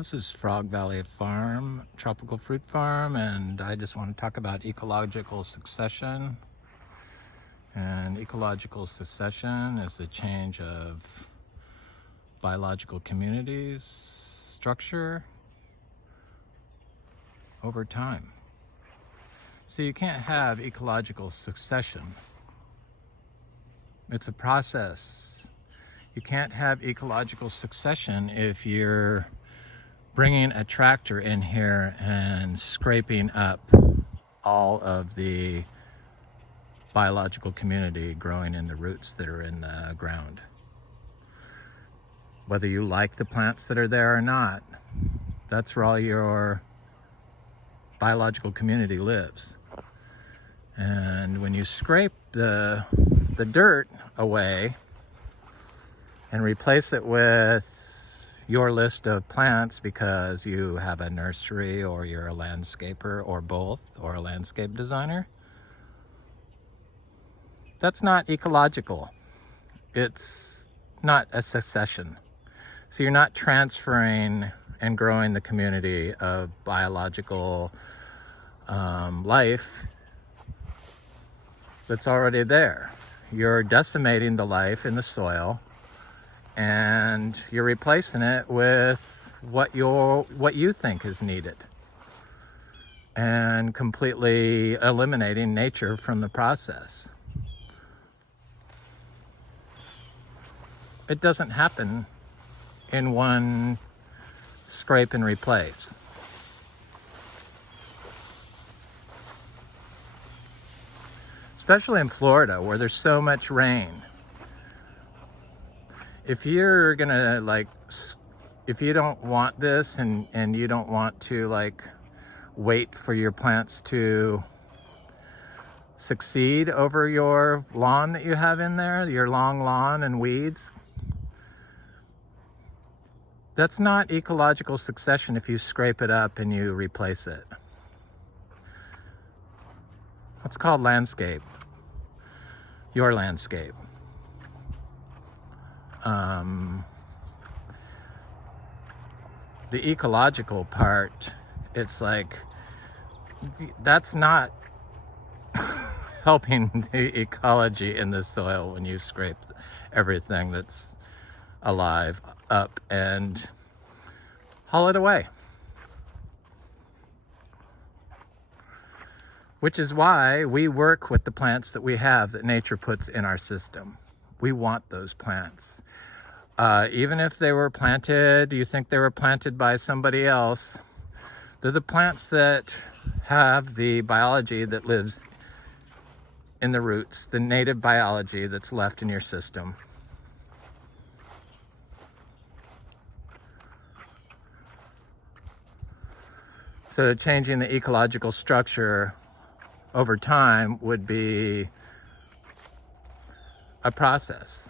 This is Frog Valley Farm, tropical fruit farm, and I just want to talk about ecological succession. And ecological succession is the change of biological communities structure over time. So you can't have ecological succession. It's a process. You can't have ecological succession if you're bringing a tractor in here and scraping up all of the biological community growing in the roots that are in the ground. Whether you like the plants that are there or not, that's where all your biological community lives. And when you scrape the dirt away and replace it with your list of plants because you have a nursery or you're a landscaper or both, or a landscape designer, that's not ecological. It's not a succession. So you're not transferring and growing the community of biological life that's already there. You're decimating the life in the soil, and you're replacing it with what you think is needed, and completely eliminating nature from the process. It doesn't happen in one scrape and replace. Especially in Florida, where there's so much rain. If you're gonna if you don't want this and you don't want to wait for your plants to succeed over your lawn that you have in there, your long lawn and weeds, that's not ecological succession if you scrape it up and you replace it. That's called landscape. Your landscape. The ecological part, it's that's not helping the ecology in the soil when you scrape everything that's alive up and haul it away. Which is why we work with the plants that we have that nature puts in our system. We want those plants. Even if they were planted, you think they were planted by somebody else, they're the plants that have the biology that lives in the roots, the native biology that's left in your system. So changing the ecological structure over time would be a process.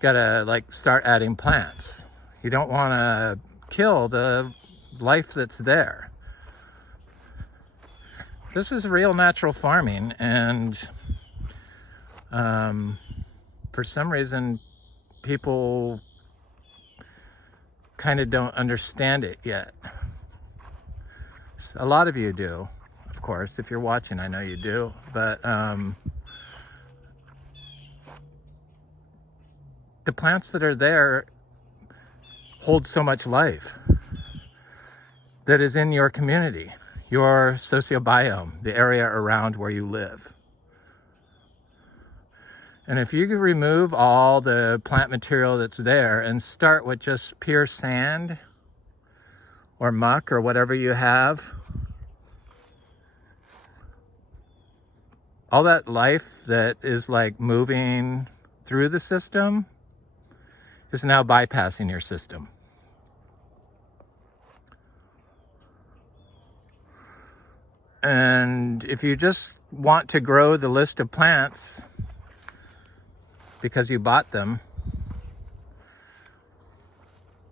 Gotta start adding plants. You don't want to kill the life that's there. This is real natural farming, and for some reason people kind of don't understand it yet. A lot of you do, of course. If you're watching, I know you do, but the plants that are there hold so much life that is in your community, your sociobiome, the area around where you live. And if you could remove all the plant material that's there and start with just pure sand or muck or whatever you have, all that life that is moving through the system is now bypassing your system. And if you just want to grow the list of plants because you bought them,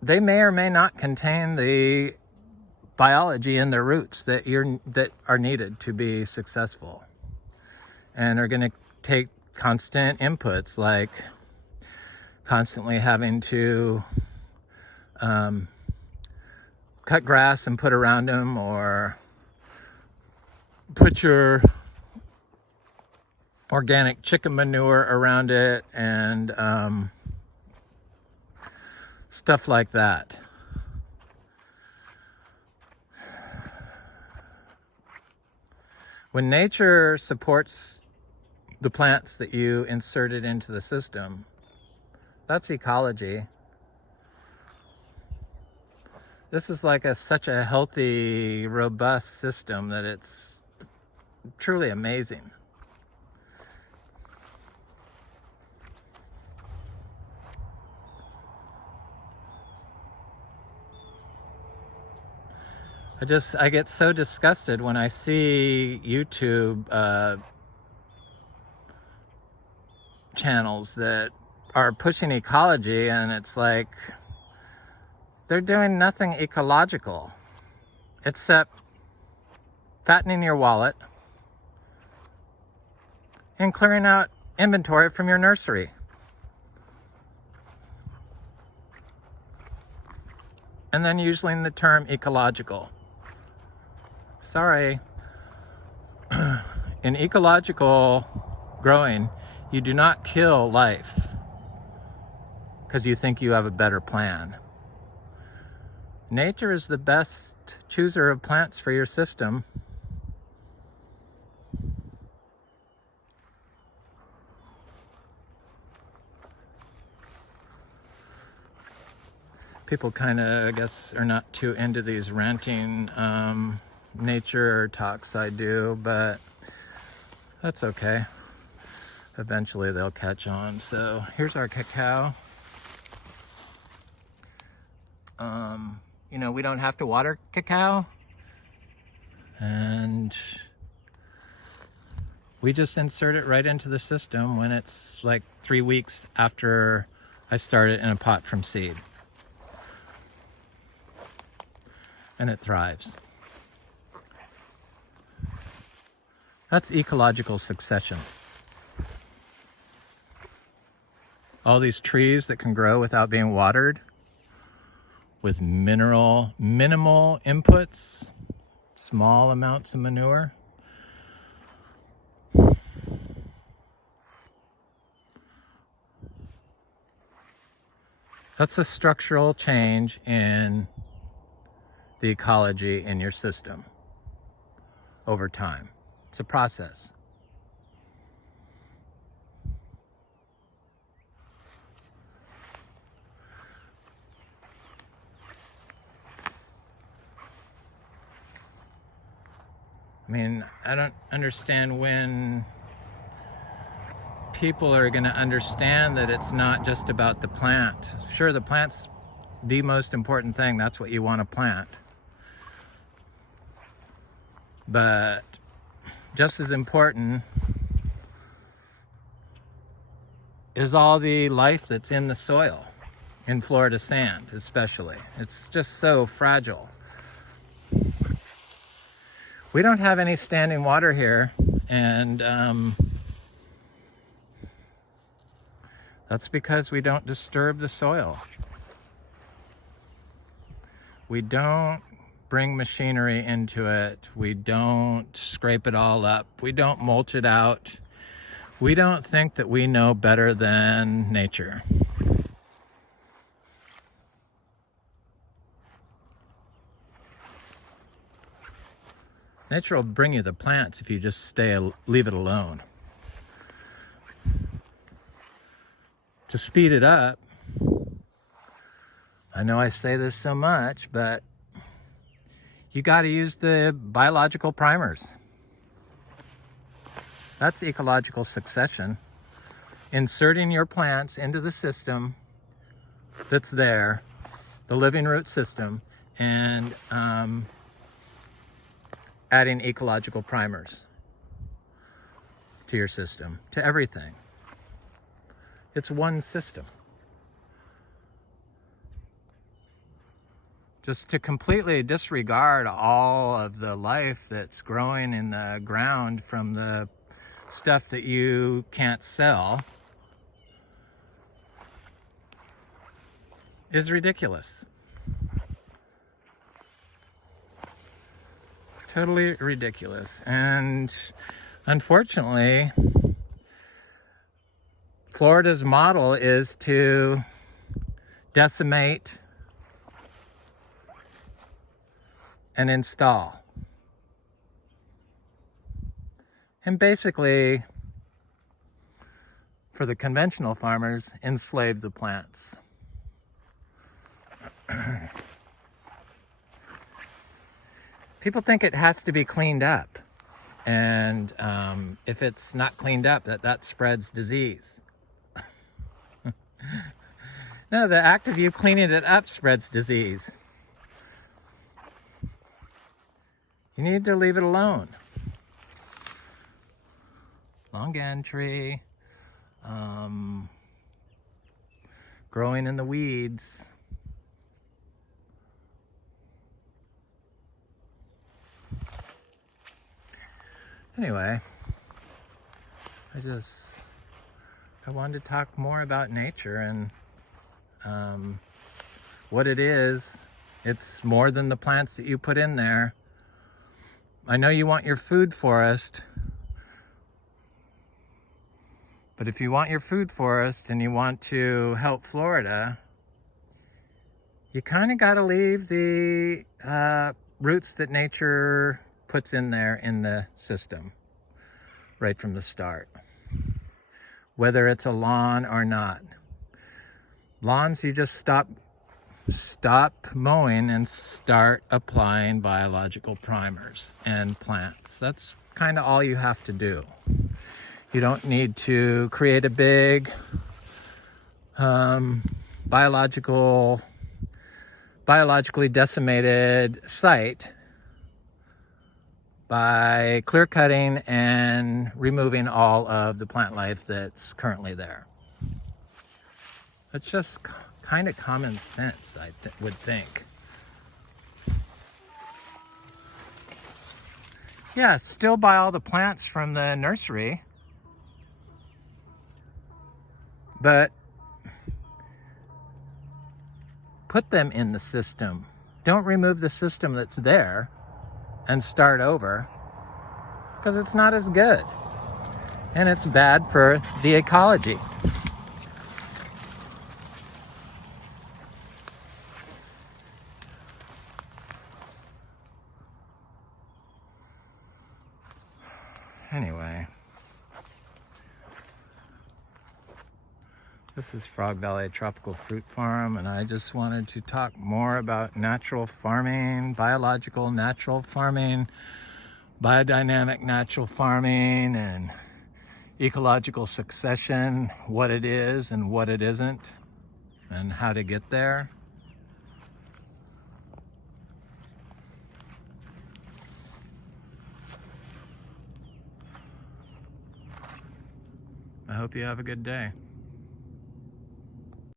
they may or may not contain the biology in their roots that are needed to be successful, and are going to take constant inputs like constantly having to cut grass and put around them, or put your organic chicken manure around it, and stuff like that. When nature supports the plants that you inserted into the system, that's ecology. This is like such a healthy, robust system that it's truly amazing. I get so disgusted when I see YouTube channels that are pushing ecology, and it's like they're doing nothing ecological except fattening your wallet and clearing out inventory from your nursery. And then using the term ecological. Sorry. In ecological growing, you do not kill life because you think you have a better plan. Nature is the best chooser of plants for your system. People kind of, I guess, are not too into these ranting nature talks I do, but that's okay. Eventually they'll catch on. So here's our cacao. You know, we don't have to water cacao, and we just insert it right into the system when it's like 3 weeks after I start it in a pot from seed. And it thrives. That's ecological succession. All these trees that can grow without being watered, with minimal inputs, small amounts of manure. That's a structural change in the ecology in your system over time. It's a process. I mean, I don't understand when people are going to understand that it's not just about the plant. Sure, the plant's the most important thing. That's what you want to plant. But just as important is all the life that's in the soil, in Florida sand especially. It's just so fragile. We don't have any standing water here, and that's because we don't disturb the soil. We don't bring machinery into it. We don't scrape it all up. We don't mulch it out. We don't think that we know better than nature. Nature will bring you the plants if you just leave it alone. To speed it up, I know I say this so much, but you got to use the biological primers. That's ecological succession. Inserting your plants into the system that's there, the living root system, and adding ecological primers to your system, to everything. It's one system. Just to completely disregard all of the life that's growing in the ground from the stuff that you can't sell is ridiculous. Totally ridiculous. And unfortunately, Florida's model is to decimate and install. And basically, for the conventional farmers, enslave the plants. People think it has to be cleaned up. And if it's not cleaned up, that spreads disease. No, the act of you cleaning it up spreads disease. You need to leave it alone. Long entry, growing in the weeds. Anyway, I wanted to talk more about nature and what it is. It's more than the plants that you put in there. I know you want your food forest, but if you want your food forest and you want to help Florida, you kind of got to leave the roots that nature puts in there in the system right from the start, whether it's a lawn or not. Lawns, you just stop mowing and start applying biological primers and plants. That's kind of all you have to do. You don't need to create a big biologically decimated site by clear cutting and removing all of the plant life that's currently there. It's just kind of common sense, I would think. Yeah, still buy all the plants from the nursery, but put them in the system. Don't remove the system that's there and start over, because it's not as good and it's bad for the ecology. Anyway, this is Frog Valley Tropical Fruit Farm, and I just wanted to talk more about natural farming, biological natural farming, biodynamic natural farming, and ecological succession, what it is and what it isn't, and how to get there. I hope you have a good day.